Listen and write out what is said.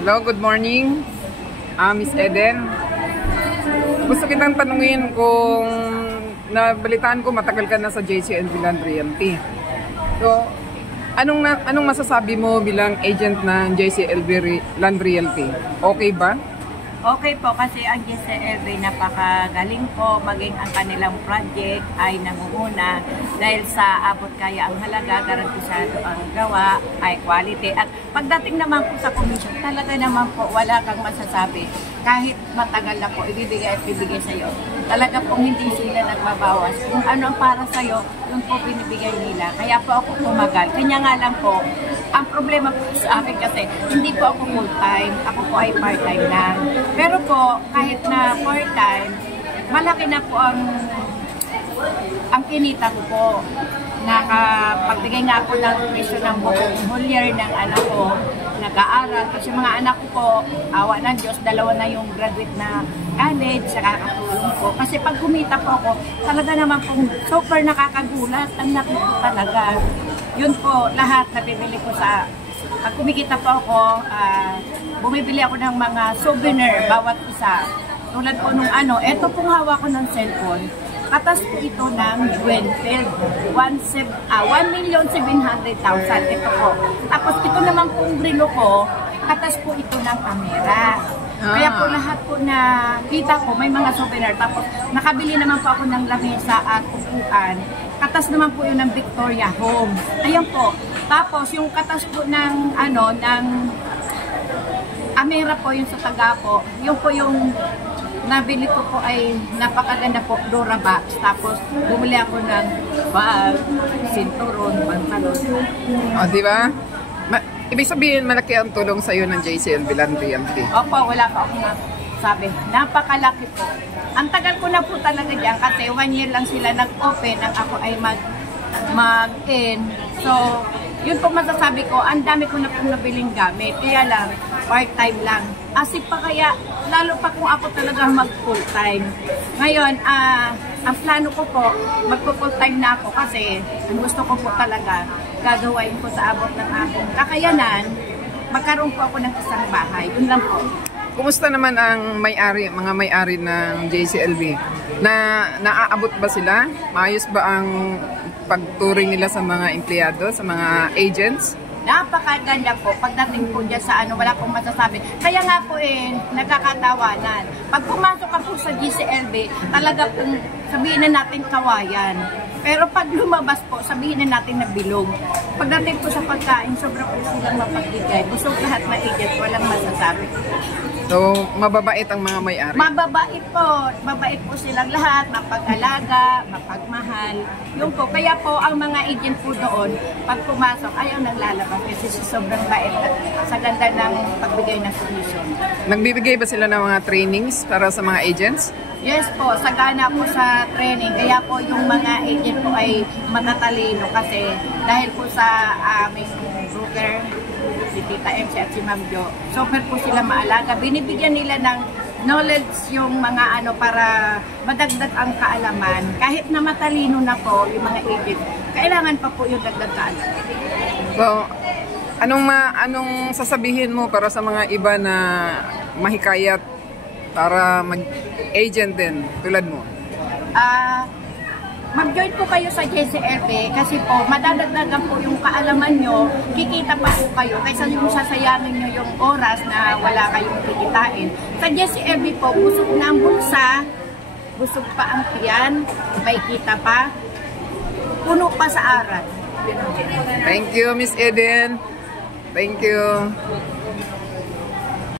Hello, good morning. Miss Eden. Gusto kitang tanungin kung nabalitaan ko matagal ka na sa JCLV Land Realty. So, anong masasabi mo bilang agent ng JCLV Land Realty? Okay ba? Okay po, kasi ang JCLV napakagaling po, maging ang kanilang project ay nangunguna dahil sa abot kaya ang halaga, garantisado ang gawa, ay quality. At pagdating naman po sa commission, talaga naman po wala kang masasabi. Kahit matagal na po, ibibigay at bibigay sa iyo. Talaga pong hindi sila nagbabawas. Kung ano ang para sa iyo, yun po binibigay nila. Kaya po ako tumagal. Kanya nga lang po, ang problema po sa akin kasi, hindi po ako full-time. Ako po ay part-time lang. Pero po, kahit na part-time, malaki na po ang kinita ko po. Nakapagbigay nga po ng tuition ng buong whole year ng anak ko. Nag-aaral. Kasi mga anak ko po, awa ng Diyos, dalawa na yung graduate na college, sa kakatulong po. Kasi pag kumita po ako, talaga naman po super nakakagulat. Ang laki po talaga. Yun po, lahat nabibili ko sa... Pag kumikita po ako, bumibili ako ng mga souvenir, bawat isa. Tulad po nung eto pong hawak ko ng cellphone. Katas po ito ng Gwenfield, 1,700,000. Ito po. Tapos ito naman pong brilo ko, katas po ito ng kamera. Kaya po lahat po na kita ko, may mga souvenir. Tapos nakabili naman po ako ng lamesa at upuan. Katas naman po yun ng Victoria Home. Ayan po. Tapos yung katas po ng ng Amera po, yung sa taga po. Yung po yung nabili ko po ay napakaganda po, Dora box. Tapos bumili ako ng bag, sinturon, pantalon. O, di ba? Ibig sabihin, malaki ang tulong sa'yo ng JCLV Land Realty. Opo, wala pa akong sabi. Napakalaki po. Ang tagal ko na po talaga dyan kasi 1 year lang sila nag-open nang ako ay mag-in. So, yun po masasabi ko, ang dami ko na pong nabiling gamit. Kaya lang, part-time lang. Asip pa kaya, lalo pa kung ako talaga mag-full-time. Ngayon, ang plano ko po, mag-full-time na ako kasi ang gusto ko po talaga, gagawain ko sa abot ng aking kakayanan, magkaroon po ako ng isang bahay. Yun lang po. Kumusta naman ang mga may-ari ng JCLV? Naaabot ba sila? Maayos ba ang pagturing nila sa mga empleyado, sa mga agents? Napakaganda po. Pagdating po dyan sa wala pong masasabi. Kaya nga po nagkakatawanan. Pag pumasok ka po sa GCLV, talaga pong sabihin na natin kawayan. Pero pag lumabas po, sabihin na natin na bilog. Pagdating po sa pagkain, sobra po silang mapagbigay. Busog lahat na agent, walang masasabi. So, mababait ang mga may-ari? Mababait po. Mabait po silang lahat. Mapag-alaga, mapagmahal. Yun po. Kaya po, ang mga agent po doon, pag pumasok, ayaw naglalabas. Kasi sobrang bait at sa ganda ng pagbigay ng commission. Nagbibigay ba sila ng mga trainings para sa mga agents? Yes po. Sagana po sa training. Kaya po yung mga agent po ay matatalino kasi dahil po sa aming broker, si Tita MC at si Ma'am Jo, super po sila maalaga. Binibigyan nila ng knowledge yung mga para madagdag ang kaalaman. Kahit na matalino na po yung mga agent, kailangan pa po yung dagdag kaalaman. So, anong sasabihin mo para sa mga iba na mahikayat para mag-agent din tulad mo? Mag-join po kayo sa JCLV kasi po madadagdagan po yung kaalaman nyo, kikita pa po kayo kaysa yung sasayangin nyo yung oras na wala kayong kikitain. Sa JCLV po, busog na ang bulsa, busog pa ang tiyan, may kita pa, puno pa sa aral. Thank you, Miss Eden. Thank you.